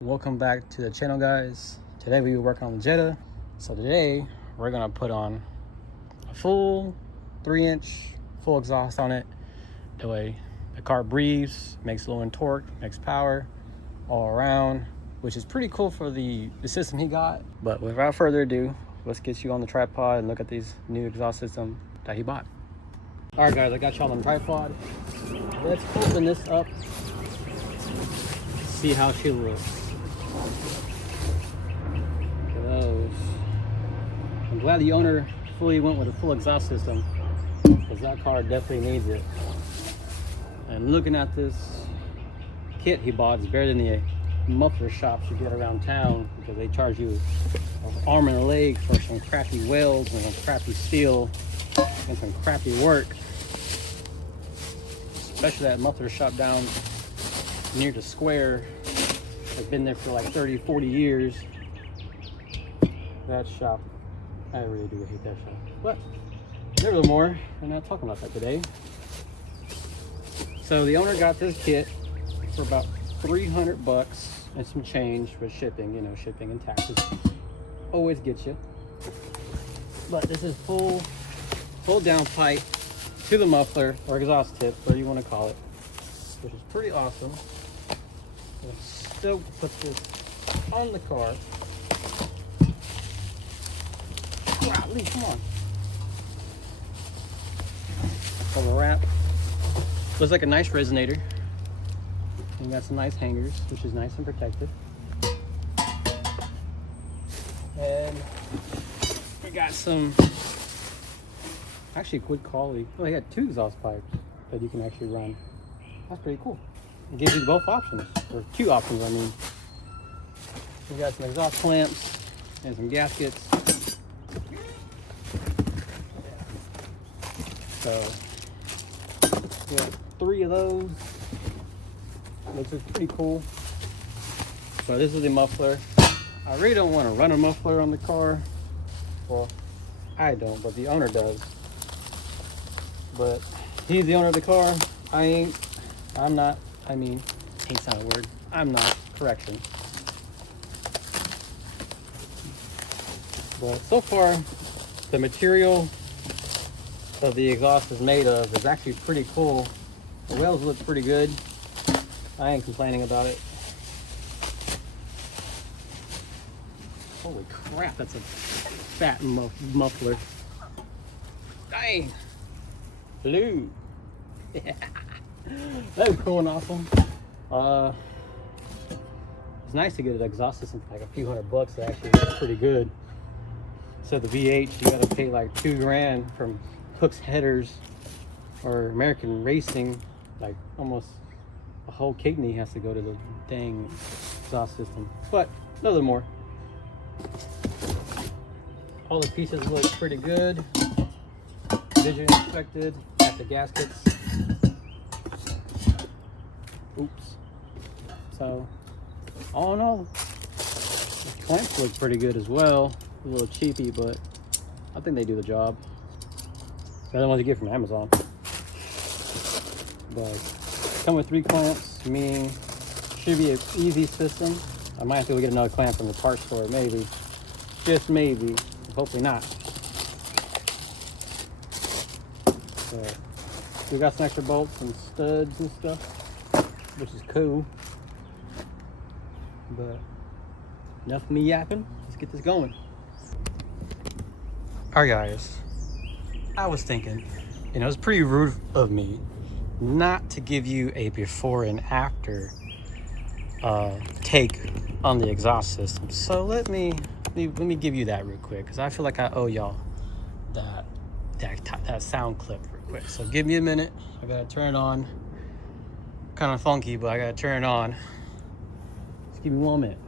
Welcome back to the channel, guys. Today we will work on the Jetta. So today we're gonna put on a full 3-inch full exhaust on it. That way the car breathes, makes low end torque, makes power all around, which is pretty cool for the system he got. But without further ado, let's get you on the tripod and look at these new exhaust system that he bought. All right, guys, I got y'all on the tripod. Let's open this up, see how she looks. Look at those. I'm glad the owner fully went with a full exhaust system, because that car definitely needs it. And looking at this kit he bought, it's better than the muffler shops you get around town, because they charge you an arm and a leg for some crappy welds and some crappy steel and some crappy work. Especially that muffler shop down near the square. I've been there for like 30-40 years. That shop, I really do hate that shop. But nevertheless, we're not talking about that today. So the owner got this kit for about $300 and some change with shipping. You know, shipping and taxes always get you. But this is full down pipe to the muffler or exhaust tip, whatever you want to call it, which is pretty awesome. Still put this on the car. Golly, come on. Cover wrap. Looks like a nice resonator. And got some nice hangers, which is nice and protected. And we got some actually good quality. Well, they got 2 exhaust pipes that you can actually run. That's pretty cool. It gives you both options, or 2 options, I mean. We got some exhaust clamps and some gaskets. So, we got 3 of those. Looks pretty cool. So this is the muffler. I really don't want to run a muffler on the car. Well, I don't, but the owner does. But he's the owner of the car. I'm not. I mean, ain't not a word. I'm not. Correction. But so far, the material that the exhaust is made of is actually pretty cool. The wheels look pretty good. I ain't complaining about it. Holy crap, that's a fat muffler. Dang. Blue. Yeah. That was cool and awesome. It's nice to get an exhaust system for like a few $100 that actually looks pretty good. So the V8, you gotta pay like $2 grand from Hook's Headers or American Racing. Like almost a whole kidney has to go to the dang exhaust system. But more. All the pieces look pretty good. Vision inspected. Got the gaskets. Oops. So, all in all, the clamps look pretty good as well. A little cheapy, but I think they do the job. The other ones you get from Amazon. But come with 3 clamps, meaning should be an easy system. I might have to go get another clamp from the parts store, maybe. Just maybe. Hopefully not. So, we got some extra bolts and studs and stuff, which is cool. But enough of me yapping. Let's get this going. Alright, guys. I was thinking, you know, it's pretty rude of me not to give you a before and after take on the exhaust system. So let me give you that real quick, because I feel like I owe y'all that sound clip real quick. So give me a minute. I gotta turn it on. Kind of funky, but I gotta turn it on. Just give me 1 minute.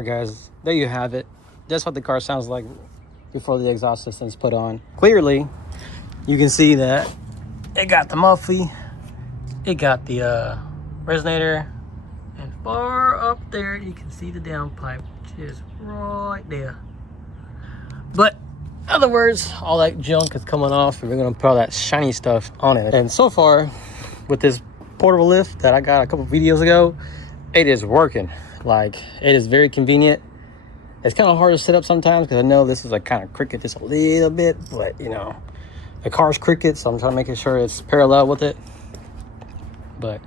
Alright guys, there you have it. That's what the car sounds like before the exhaust system's put on. Clearly, you can see that it got the muffler, it got the resonator, and far up there you can see the downpipe, which is right there. But in other words, all that junk is coming off and we're gonna put all that shiny stuff on it. And so far, with this portable lift that I got a couple videos ago, it is working. Like, it is very convenient. It's kind of hard to set up sometimes because I know this is like kind of crooked just a little bit, but you know, the car's crooked, so I'm trying to make sure it's parallel with it. But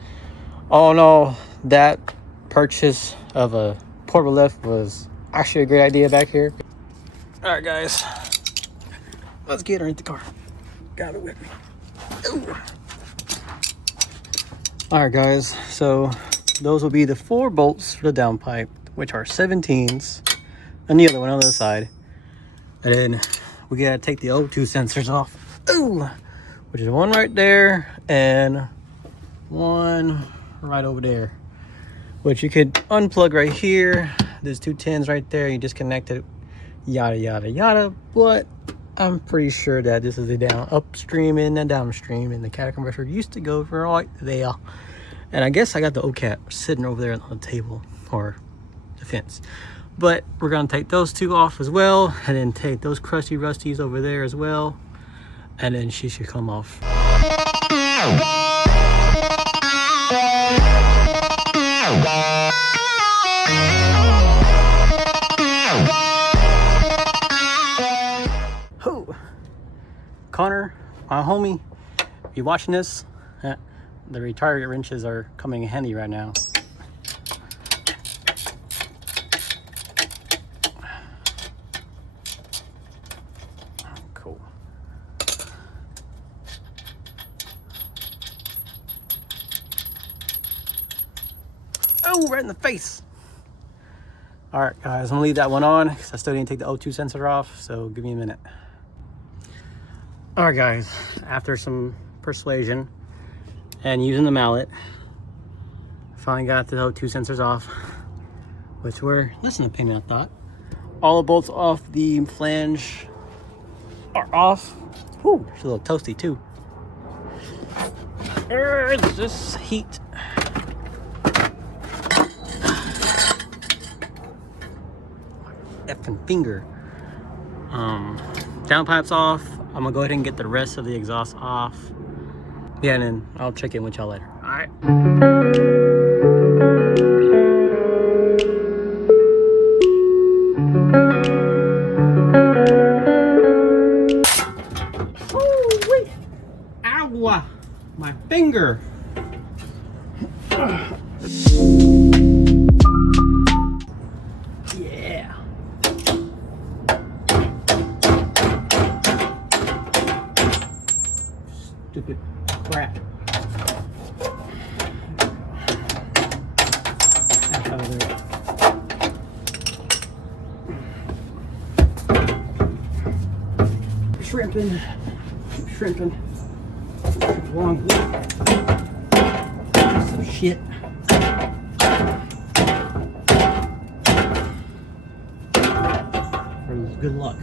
all in all, that purchase of a portable lift was actually a great idea back here. All right, guys, let's get underneath the car. Got it with me. Ooh. All right, guys, so those will be the 4 bolts for the downpipe, which are 17s, and the other one on the other side. And then we gotta take the O2 sensors off. Ooh, which is one right there and one right over there, which you could unplug right here. There's 2 tins right there. You disconnect it, yada yada yada. But I'm pretty sure that this is the down upstream and the downstream, and the catalytic converter used to go right there. And I guess I got the OCAP sitting over there on the table or the fence. But we're gonna take those 2 off as well, and then take those crusty rusties over there as well, and then she should come off. Who? Connor, my homie, if you're watching this, the retarded wrenches are coming in handy right now. Cool. Oh, right in the face. All right, guys, I'm gonna leave that one on because I still didn't take the O2 sensor off, so give me a minute. All right, guys, after some persuasion and using the mallet, finally got the O2 sensors off, which were less than a pain in the thought. All the bolts off the flange are off. Whew, it's a little toasty too. It's just heat. Effing finger. Downpipe's off. I'm gonna go ahead and get the rest of the exhaust off. Yeah, and then I'll check in with y'all later. All right. Woo-wee. Ow! My finger. Yeah. Stupid crap. Shrimping. Wrong. Some shit. Good luck.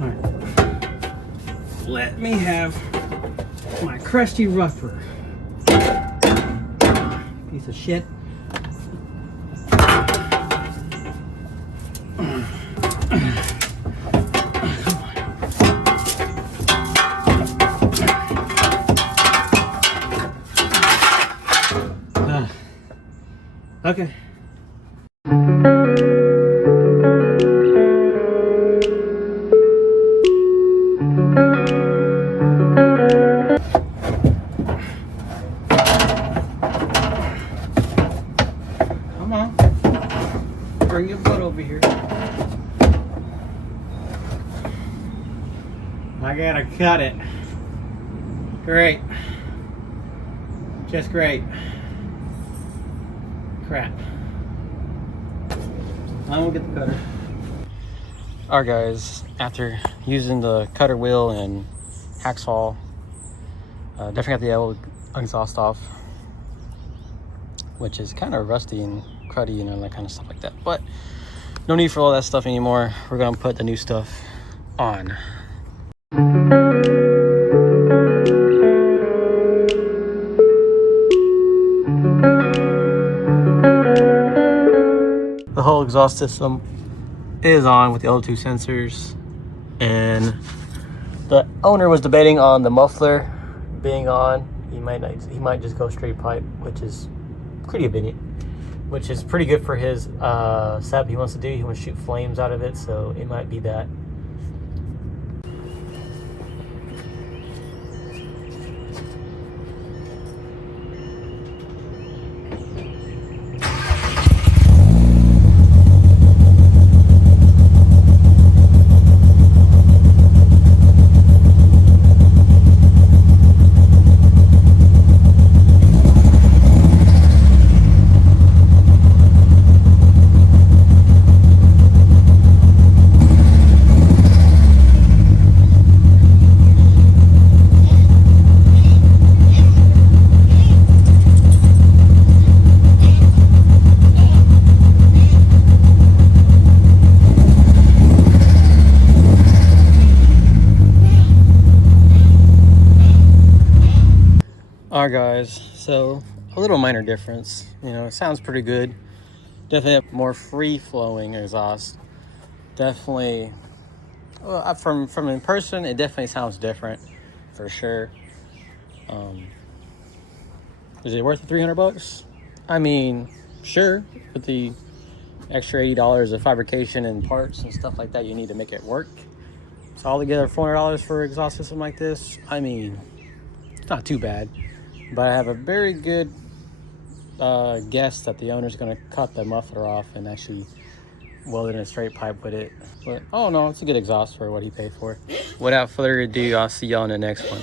All right. Let me have my crusty rougher. Piece of shit. Okay. Come on. Bring your butt over here. I gotta cut it. Great. Just great. Crap. I won't get the cutter. Alright guys, after using the cutter wheel and hacksaw, definitely got the old exhaust off, which is kind of rusty and cruddy and all that kind of stuff like that. But No need for all that stuff anymore. We're gonna put the new stuff on. The whole exhaust system is on with the O2 sensors, and the owner was debating on the muffler being on. He might just go straight pipe, which is pretty convenient, which is pretty good for his setup he wants to do. He wants to shoot flames out of it, so it might be that. Alright guys, so a little minor difference. You know, it sounds pretty good. Definitely a more free-flowing exhaust. Definitely, well, from in person, it definitely sounds different, for sure. Is it worth the $300? I mean, sure, with the extra $80 of fabrication and parts and stuff like that you need to make it work. So altogether, $400 for an exhaust system like this, I mean, it's not too bad. But I have a very good guess that the owner's going to cut the muffler off and actually weld it in a straight pipe with it. But oh no, it's a good exhaust for what he paid for. Without further ado, I'll see y'all in the next one.